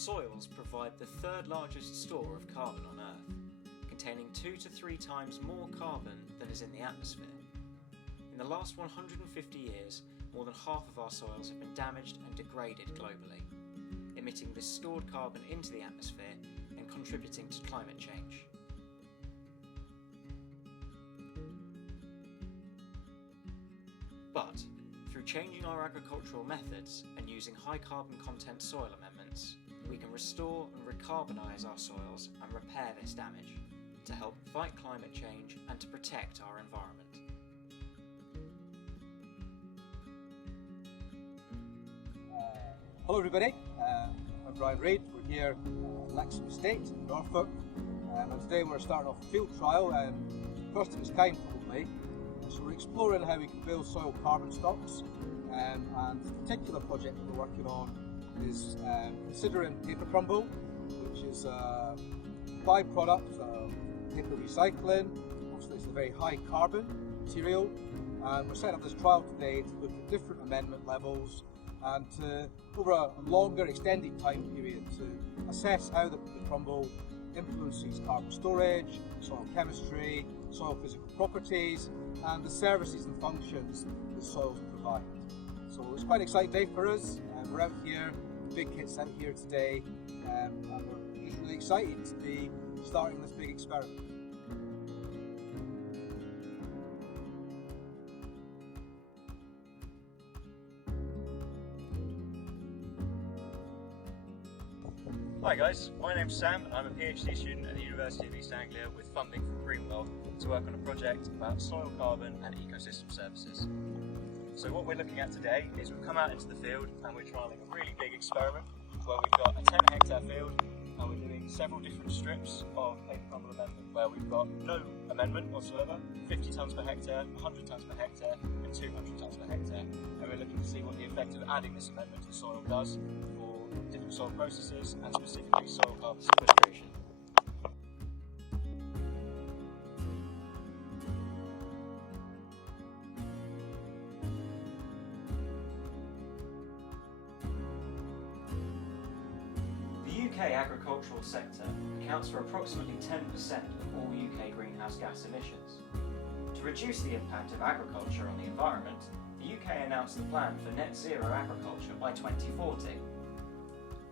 Soils provide the third largest store of carbon on Earth, containing 2 to 3 times more carbon than is in the atmosphere. In the last 150 years, more than half of our soils have been damaged and degraded globally, emitting this stored carbon into the atmosphere and contributing to climate change. But, through changing our agricultural methods and using high carbon content soil amendments, we can restore and recarbonise our soils and repair this damage to help fight climate change and to protect our environment. Hello everybody, I'm b.reid. We're here at Lexham Estate in Norfolk, and today we're starting off a field trial, first of its kind probably. So we're exploring how we can build soil carbon stocks, and the particular project that we're working on is considering paper crumble, which is a byproduct of paper recycling. Obviously it's a very high carbon material, and we're setting up this trial today to look at different amendment levels and to, over a longer extended time period, to assess how the crumble influences carbon storage, soil chemistry, soil physical properties, and the services and functions that soils provide. So it's quite an exciting day for us. We're out here, big kits out here today, and we're just really excited to be starting this big experiment. Hi guys, my name's Sam and I'm a PhD student at the University of East Anglia with funding from Crumble to work on a project about soil carbon and ecosystem services. So what we're looking at today is we've come out into the field and we're trialling a really big experiment where we've got a 10 hectare field and we're doing several different strips of paper crumble amendment where we've got no amendment whatsoever, 50 tonnes per hectare, 100 tonnes per hectare and 200 tonnes per hectare, and we're looking to see what the effect of adding this amendment to the soil does for different soil processes and specifically soil carbon sequestration. The UK agricultural sector accounts for approximately 10% of all UK greenhouse gas emissions. To reduce the impact of agriculture on the environment, the UK announced the plan for net zero agriculture by 2040.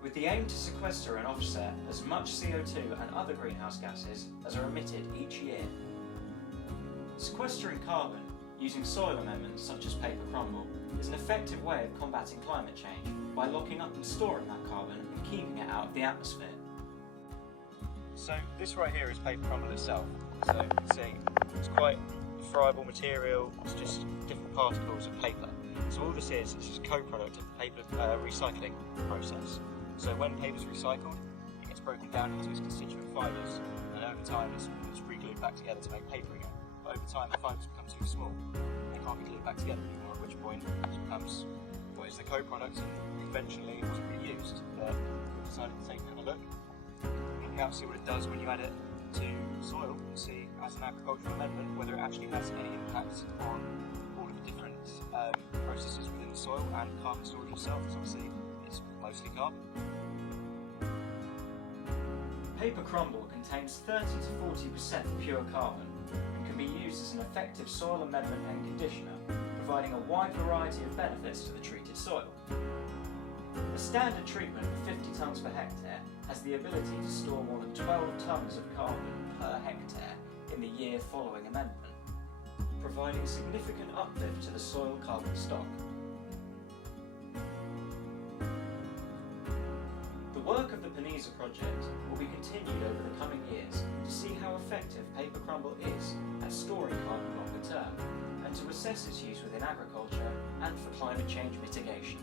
With the aim to sequester and offset as much CO2 and other greenhouse gases as are emitted each year. Sequestering carbon using soil amendments such as paper crumble is an effective way of combating climate change by locking up and storing that carbon and keeping it out of the atmosphere. So this right here is paper crumble itself. So you can see it's quite a friable material, it's just different particles of paper. So all this is a co-product of the paper recycling process. So when paper is recycled, it gets broken down into its constituent fibres, and over time it's re-glued back together to make paper again. But over time the fibres become too small, they can't be glued back together anymore, at which point it becomes what is the co-product and eventually it wasn't reused. But we decided to take a look, look out, see what it does when you add it to soil, and see as an agricultural amendment whether it actually has any impact on all of the different processes within the soil and carbon storage itself, because obviously it's mostly carbon. Paper crumble contains 30 to 40% pure carbon and can be used as an effective soil amendment and conditioner, providing a wide variety of benefits to the treated soil. A standard treatment of 50 tonnes per hectare has the ability to store more than 12 tonnes of carbon per hectare in the year following amendment, providing significant uplift to the soil carbon stock. The work of the PANEZA project will be continued over the coming years to see how effective paper crumble is at storing carbon longer term, and to assess its use within agriculture and for climate change mitigation.